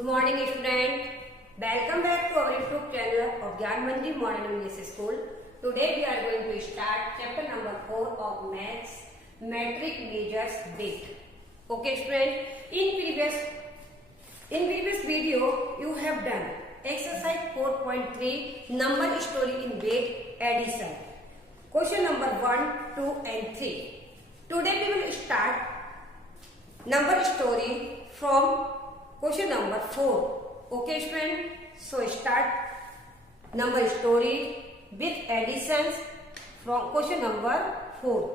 Good morning student. Welcome back to our YouTube channel of Gyan Mandir Modern English School. Today we are going to start chapter number 4 of Maths, Metric Measures Weight. Okay student, in previous video you have done exercise 4.3 number story in weight addition. Question number 1, 2 and 3. Today we will start number story from question number 4. Okay student, so start number story with additions from question number 4.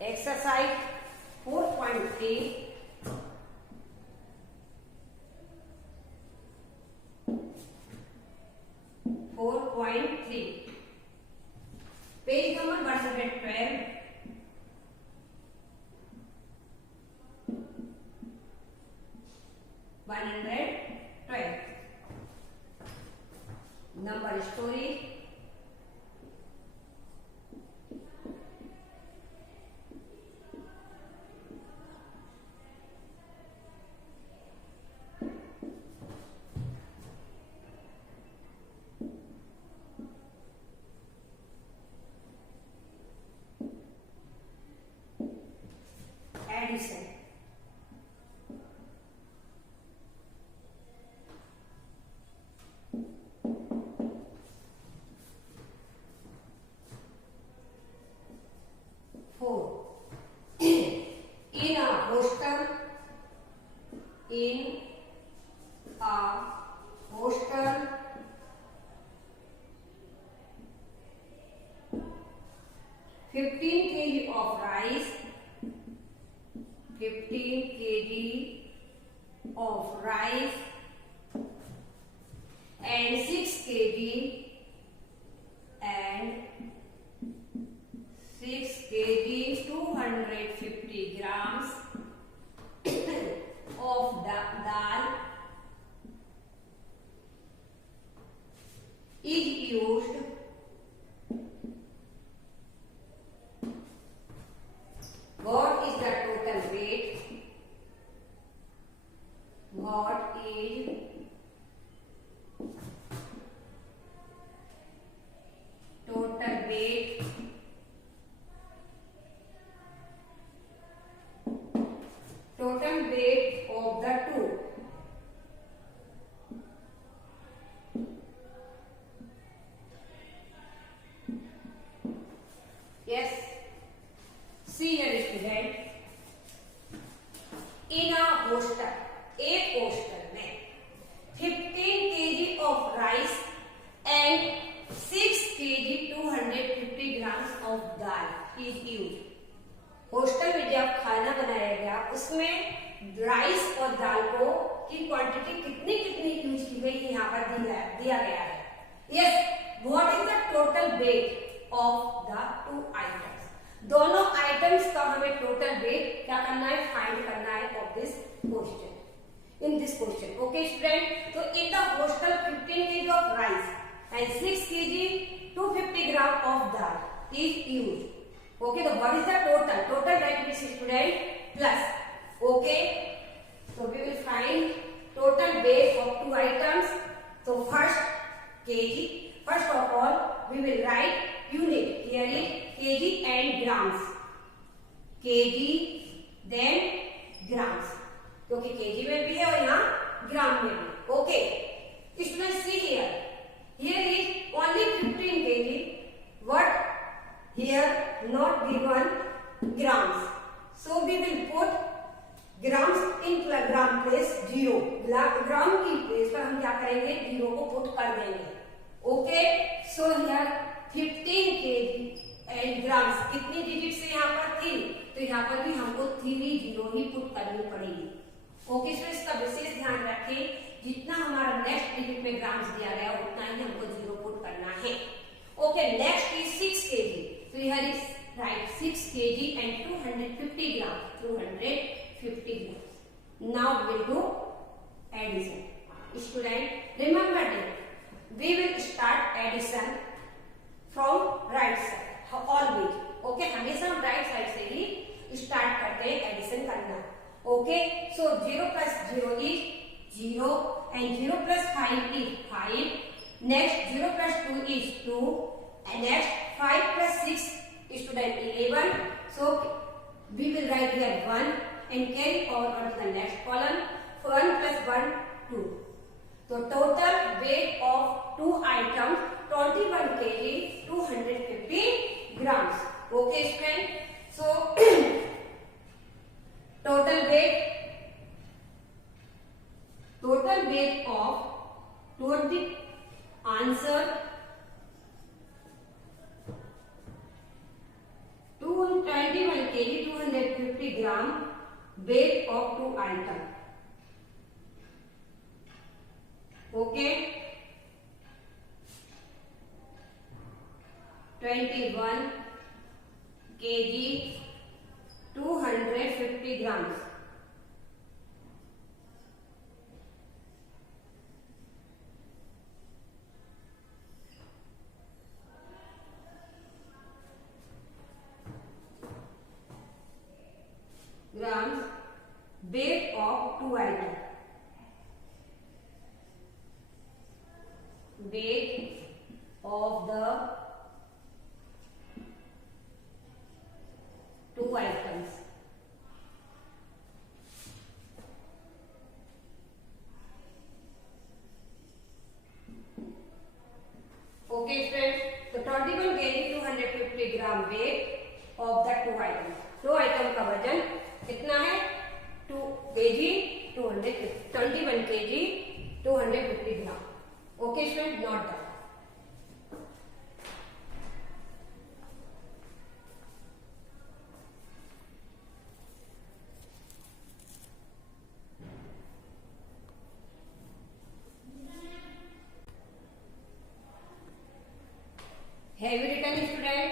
Exercise 4.3. Page number 112. Number story. Addition. In a hostel, 15 kg of rice, 15 kg of rice and 6 kg and 250 grams of dal is used. What is the total weight? What is total weight? Total weight of the two. Yes. See here student. In a hostel, एक hostel में 15 kg of rice and 6 kg 250 grams of dal is used. Hostel में जब खाना बनाया गया उसमें rice और दाल को की क्वांटिटी कितनी यूज की गई यहाँ पर दिया गया है. Yes, what is the total weight of the two items? दोनों आइटम्स का हमें टोटल वेट क्या करना है, फाइंड करना है of this question, in this question. Okay student, तो in the hostel 15 kg of rice and 6 kg 250 gram of dal is used. Okay, so what is the total? Total that is student plus. Okay, so we will find total weight of two items. So first kg. First of all, we will write unit. Here is kg and grams. Kg, then grams. क्योंकि kg में भी है और यहाँ ग्राम में भी. Okay, student see here. Here is only 15 kg. What? Here not given grams, so we will put grams in gram place 0. ग्राम की place पर हम क्या करेंगे, 0 को पुट कर देंगे. Okay, so here 15 kg and grams कितनी डिजिट से यहाँ पर 3, तो यहाँ पर भी हमको 3 0 ही पुट करनी पड़ेगी. ओके, सो इसका विशेष ध्यान रखें, जितना हमारा नेक्स्ट डिजिट में ग्राम्स दिया गया उतना ही हमको 0 पुट करना है. Okay, next is 6 kg. So here is write 6 kg and 250 grams. 250 grams. Now we will do addition. Student, remember that we will start addition from right side. Always. Okay, हमेशा हम right side से ही start करते हैं addition करना. Okay, and 0 plus 5 is 5. Next 0 plus 2 is 2 and next 5 plus 6 is to 11. So we will write here 1 and carry over to the next column. 1 plus 1 2. So total weight of two items 21 kg 250 grams. Okay student. So total weight of total answer 21 kg 250 gram weight of two items. Okay, 21 kg 250 grams. Grams weight of two items. Weight of the two items. Okay friends, so 21 kg 250 gram weight of the two items. दो item का वजन कितना है 2 kg 21 kg 250 gram. Okay student, not that. Have you written student?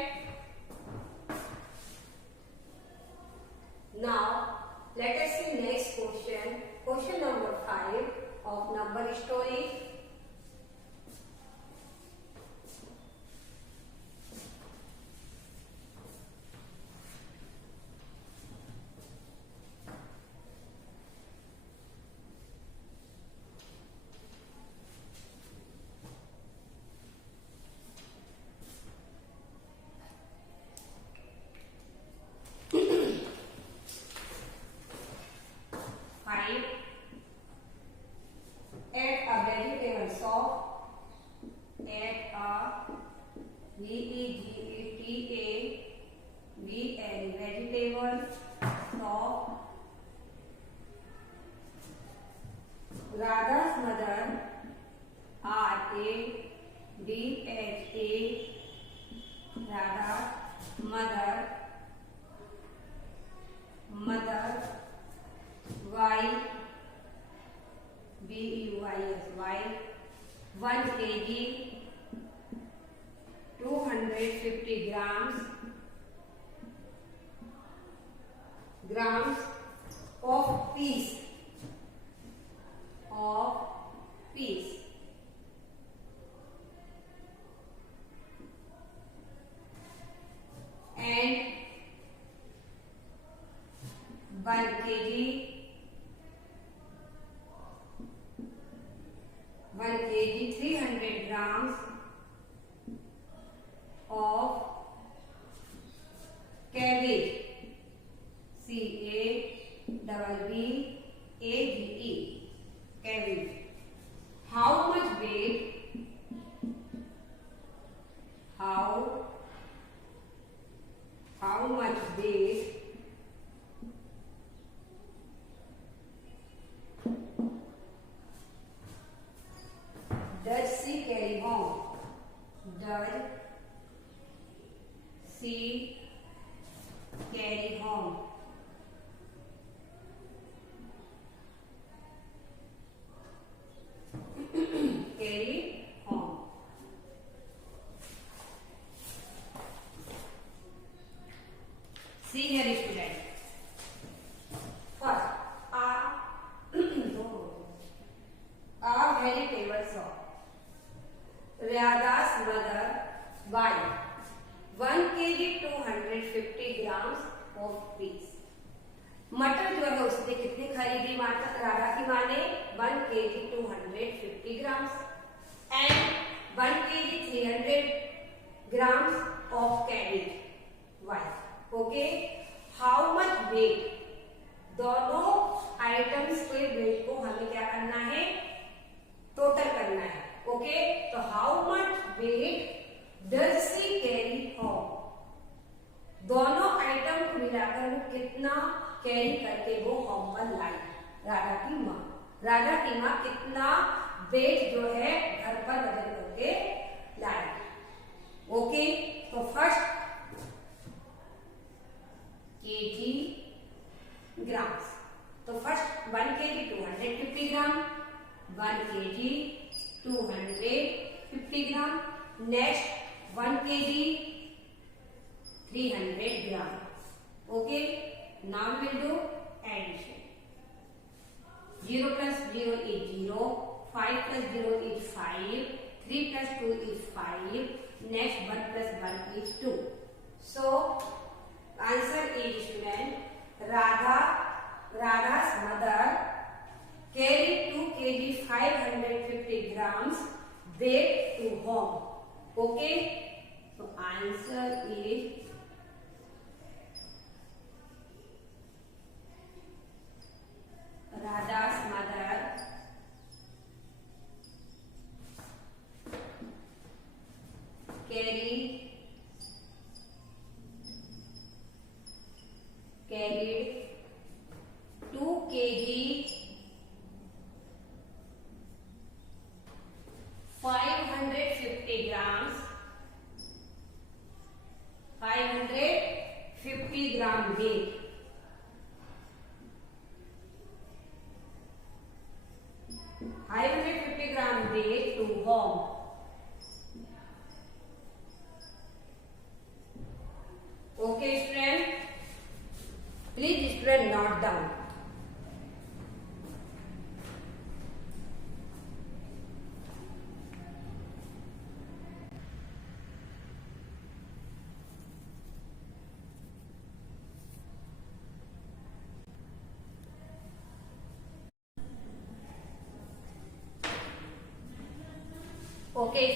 Now let us see next question. Question number 5 of number story. At a vegetable shop, at a vegetable shop, Radha's mother, R-A-D-H-A, Radha's mother, Y-B-E-Y-S-Y, 1 kg 250 grams of peas and 1 kg 300 grams of cabbage, C-A-B-B-A-G-E, cabbage. How much weight? How much weight does she carry home? Does she carry home? Carry home. See here student. First, a vegetable shop. Radha's mother buy 1 kg 250 grams of peas. मटर जो है उसने कितने खरीदे माता राधा की माँ ने 1 kg 250 grams and 1 kg 300 grams of carried white. Okay, how much weight? दोनों आइटम्स के वेट को हमें क्या करना है, टोटल करना है. ओके, तो how much weight does she carry home? दोनों आइटम को मिलाकर वो कितना कैरी करके वो होम पर लाई, राधा की माँ. राधा की माँ कितना वेट जो है घर पर वजन करके लाई. ओके, तो फर्स्ट केजी ग्राम्स. तो first 1 kg 250 gram, 1 kg 250 gram. Next 1 kg 300 gram. Okay, now we will do addition. 0 plus 0 is 0, 5 plus 0 is 5, 3 plus 2 is 5. Next 1 plus 1 is 2. So answer is student Radha's mother carried 2 kg 550 grams weight to home. Okay, so answer is Radha's mother carried 2 kg 550 grams 550 gram weight. To home. Okay, student. Please, student, note down. Okay,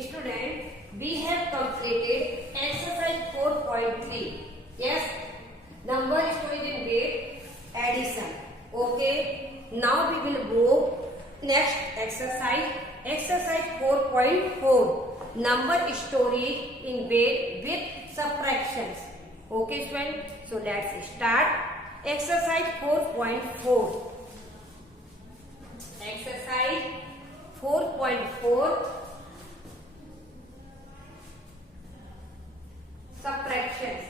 student, we have completed exercise 4.3. Yes, number storage in weight addition. Okay, now we will go next exercise. Exercise 4.4. Number storage in weight with subtractions. Okay, student. So let's start. Exercise 4.4. Exercise 4.4. Subtractions.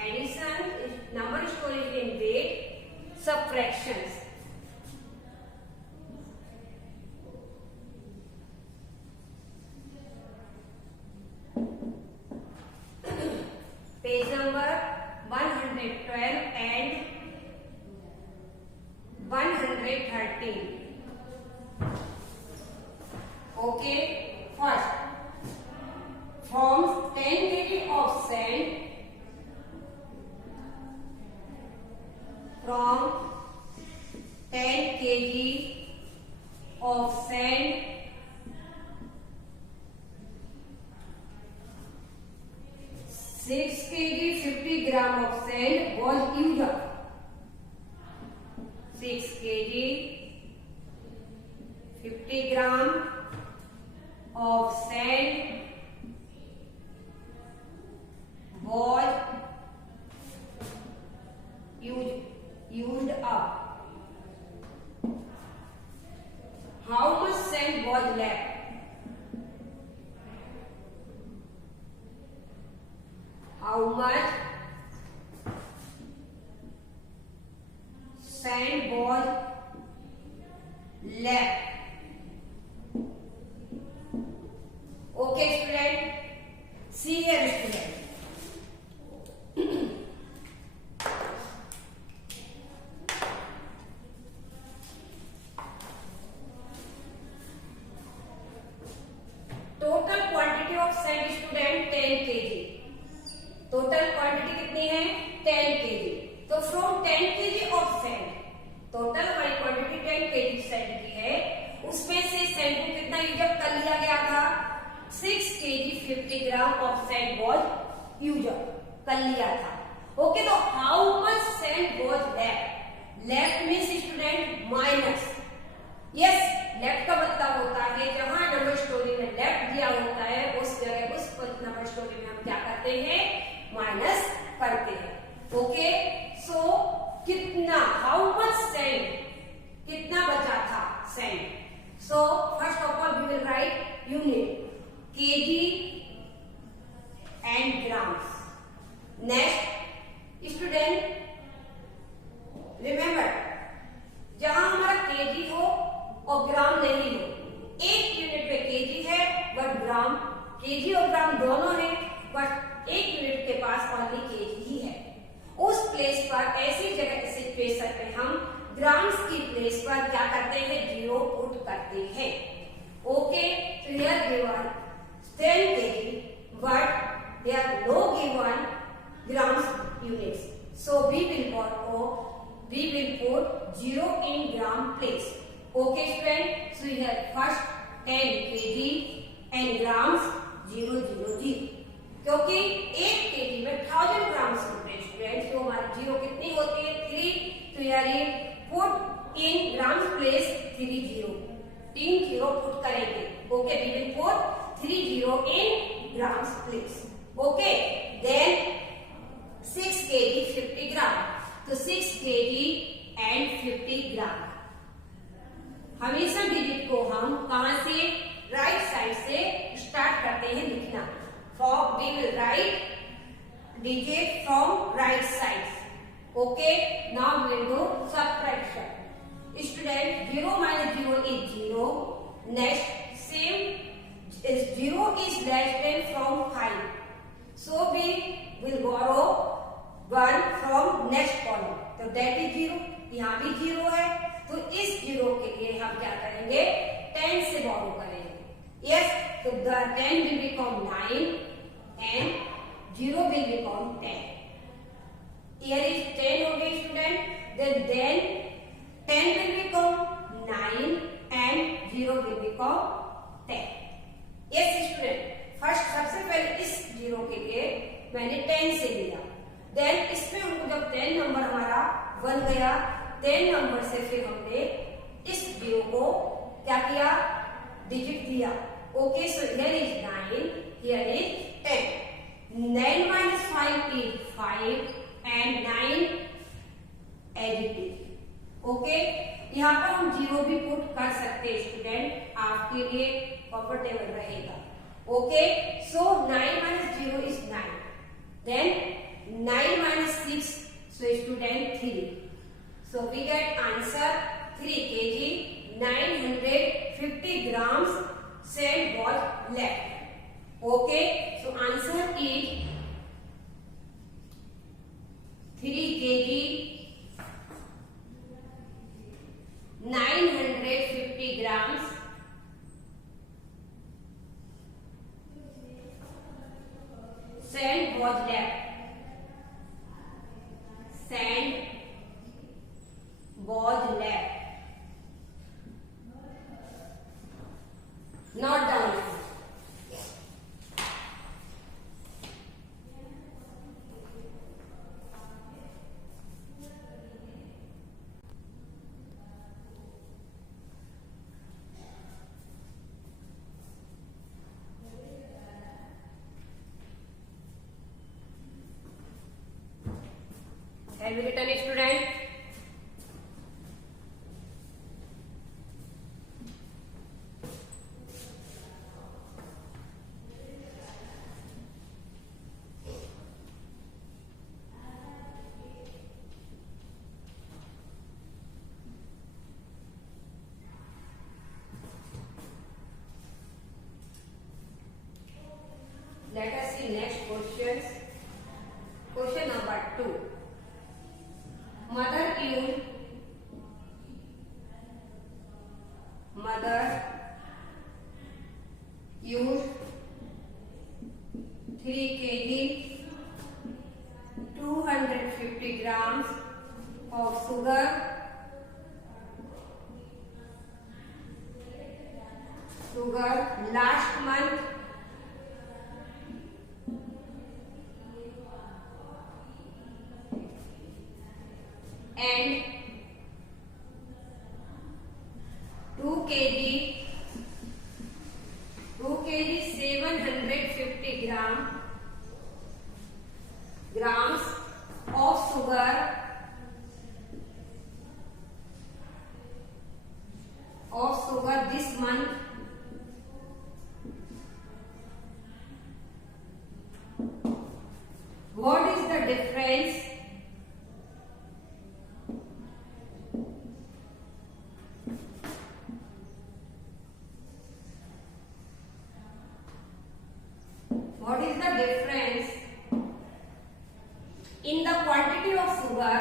Addition is number storage in weight. Subtractions. Page number 112 and 113. Okay, first, from 10 kg of sand, from 10 kg of sand, 6 kg 50 gram of sand was used up. 6 kg 50 gram of sand was used up. How much sand was left? How much sand was left? Okay, student. See here, student. Total quantity of sand, student, 10 kg. Total quantity कितनी है? 10 kg. तो from 10 kg of sand, total हमारी quantity 10 kg sand की है, उसमें से sand को कितना यूज अप कर लिया गया था, 6 kg 50 gram of sand was use up कर लिया था। ओके, तो how much sand was left, left means student minus, yes left का मतलब होता है जहां नंबर स्टोरी में लेफ्ट दिया होता है उस जगह उस नंबर स्टोरी में हम क्या करते हैं, माइनस करते हैं। ओके, सो कितना, हाउ मच सैंड, कितना बचा था sand. So first of all we will write unit kg and grams. Next student remember, जहां हमारा केजी हो और ग्राम नहीं हो, एक यूनिट पे केजी है बट ग्राम, केजी और ग्राम दोनों है बट एक यूनिट के पास ओनली केजी ही है, उस प्लेस पर, ऐसी जगह सिचुएशन पे हम ग्राम्स की प्लेस पर क्या करते हैं, जीरो पुट करते हैं। ओके, तो here given 10 kg but there are no given grams units, so we will put zero in gram place. Okay student, so here first 10 kg and grams 000, क्योंकि 1 kg में 1000 grams होते हैं student, तो हमारी zero कितनी होती है, 3, तो यानी put in grams place 3 zero put करेंगे। Okay, we will put 3 zero in grams place. Okay, then 6 kg 50 gram, तो 6 kg एंड 50 ग्राम, हमेशा डिजिट को हम कहां से, राइट साइड से स्टार्ट करते हैं लिखना। For we will write digit from right side. Okay, now we will do subtraction. Student 0 minus 0 is 0, next same is 0 is less than from 5, so we will borrow 1 from next column, तो that is 0, यहाँ भी 0 है, तो इस 0 के लिए हम क्या करेंगे, 10 से borrow करेंगे। यस, तो the 10 will become 9 and 0 will become 10। Here is 10 हो गई student, then 10 will become 9 and 0 will become 10। Yes student, first सबसे पहले इस 0 के लिए मैंने 10 से लिया, देन इसमें हमको जब 10 नंबर हमारा बन गया, 10 नंबर से फिर हमने इस 0 को क्या किया, डिजिट दिया। Okay, so here is 9, here is 10, 9 minus 5 is 5 and 9 as it is। Okay, यहाँ पर हम 0 भी पुट कर सकते हैं स्टूडेंट, आपके लिए कंफर्टेबल रहेगा। Okay, so 9 minus 0 is 9, then 9 minus 6, so student 3, so we get answer 3 kg 950 grams sand was left। Okay, so answer is 3 kg 950 grams sand was left, sand was left, not down। Have you written it, student? Let us see next questions. Question number 2. Mother used 3 kg 250 250 grams of sugar. Last month. And 2 kg 750 grams of sugar this month. What is the difference in the quantity of sugar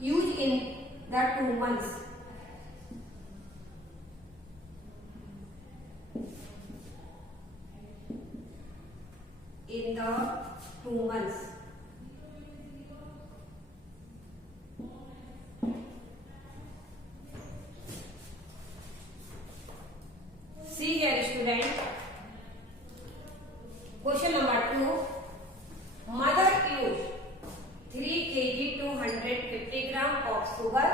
used in the 2 months? In the 2 months. See here, student. Question number 2. Mother used 3 kg 250 gram of sugar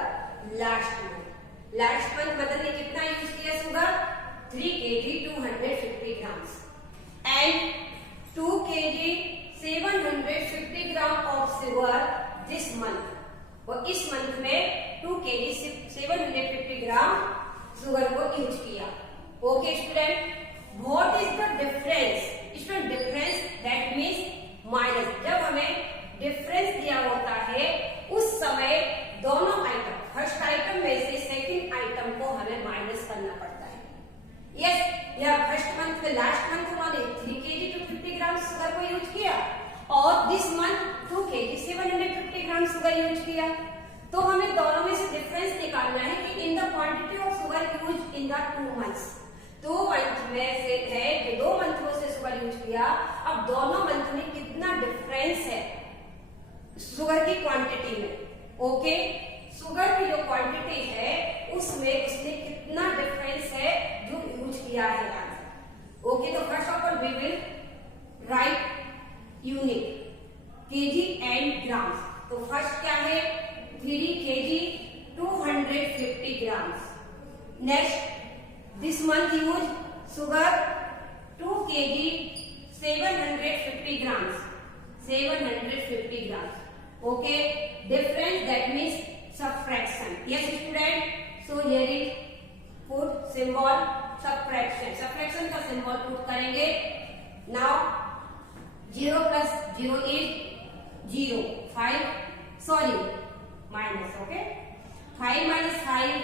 last month. Last month mother ने कितना use किया sugar? 3 kg 250 grams. And 2 kg 750 gram of sugar this month. और इस month में 2 kg 750 gram sugar को use किया. Okay student, what is the difference? Student difference that means minus. जब हमें डिफरेंस दिया होता है उस समय दोनों आइटम, फर्स्ट आइटम में से सेकंड आइटम को हमें माइनस करना पड़ता है. यस, यह फर्स्ट मंथ में लास्ट मंथ उन्होंने 3 kg 250 ग्राम शुगर को यूज किया और this month 2 kg 750 gram sugar use किया. तो हमें दोनों में से डिफरेंस निकालना है कि in the quantity of sugar use in the 2 months. 2 month में से है कि 2 मंथों से शुगर यूज किया. अब दोनों मंथ में कितना डिफरेंस है शुगर की क्वांटिटी में. ओके, शुगर की जो क्वांटिटी है उसमें उसने कितना डिफरेंस है जो यूज किया है आंसर. ओके, तो first of all we will write unit kg and grams. तो फर्स्ट क्या है? 3 kg 250 grams. Next, this month use sugar 2 kg 750 grams. 750 grams. Okay, difference that means subtraction. Yes student, so here is put symbol subtraction. Subtraction का symbol put करेंगे. Now 0 plus 0 is 0. 5 sorry minus. Okay, 5 minus 5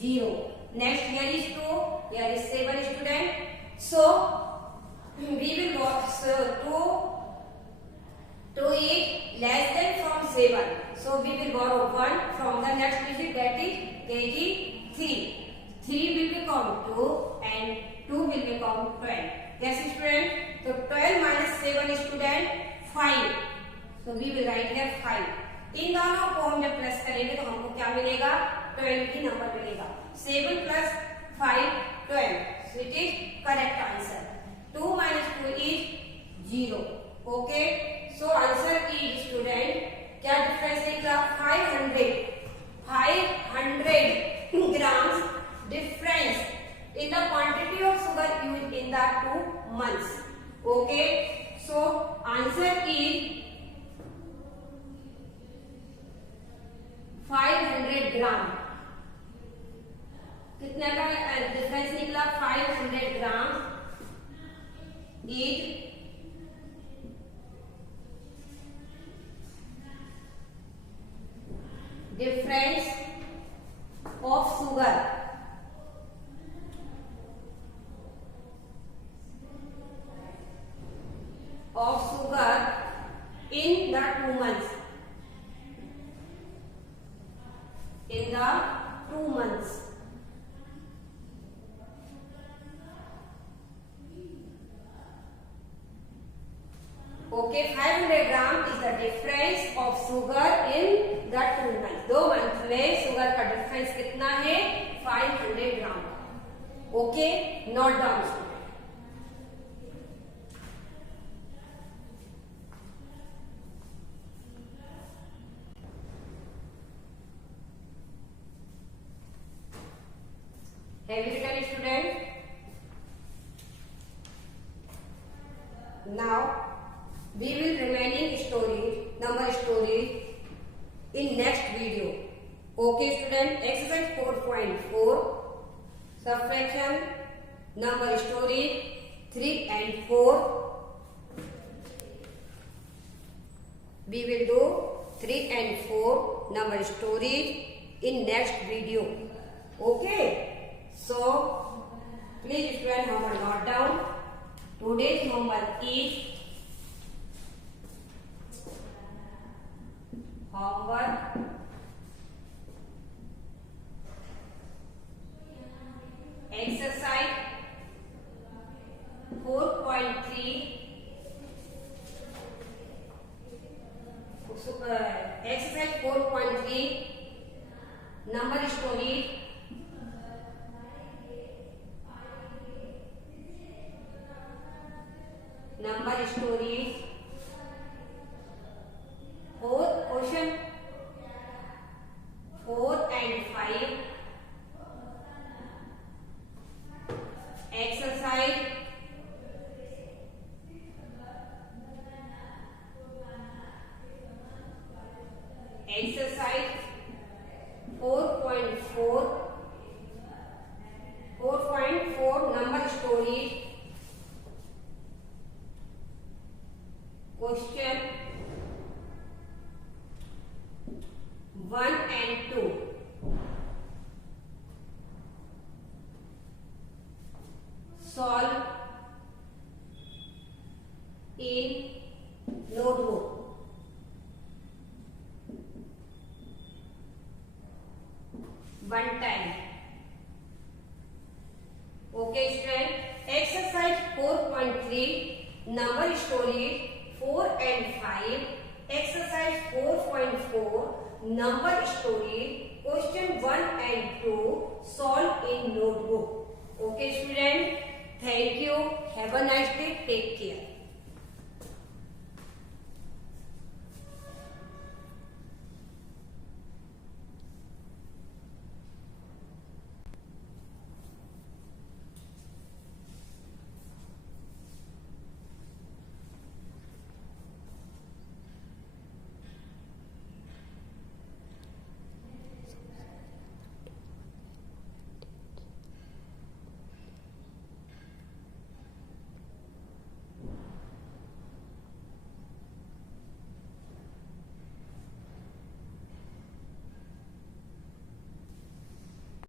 0. Next here is 2, here is 7 student. So we will go, so 2 is less than from 7, so we will borrow 1 from the next digit, that is kg 3. 3 will become 2 and 2 will become 12. Yes student, so 12 minus 7 student 5, so we will write here 5. इन दोनों को हम जब plus करेंगे तो हमको क्या मिलेगा? 12 की नंबर मिलेगा. 7 plus 5 12, so it is correct answer. 2 minus 2 is 0. Okay, so answer is student क्या डिफरेंस निकला? 500 grams difference in the quantity of sugar used in the 2 months. Okay, so answer is 500 ग्राम. कितने का डिफरेंस निकला? 500 gram is difference of sugar in the 2 months. Okay, 500 gram is the difference of sugar in the 2 months. 2 month में sugar का difference कितना है? 500 ग्राम. Okay, note down student. Have you written it, student? Now we will remaining stories, number stories in next video. Okay, student. Exercise 4.4 subtraction number story 3 and 4. We will do 3 and 4 number stories in next video. Okay. So please student homework note down. Today's homework is exercise 4.3 exercise 4.3 number story fourth question 4 and 5 exercise 4.4 number story question 1 and 2 solve in notebook. One time. Okay, student. Exercise 4.3 number story 4 and 5. Exercise 4.4 number story question 1 and 2 solve in notebook. Okay, student. Thank you. Have a nice day. Take care.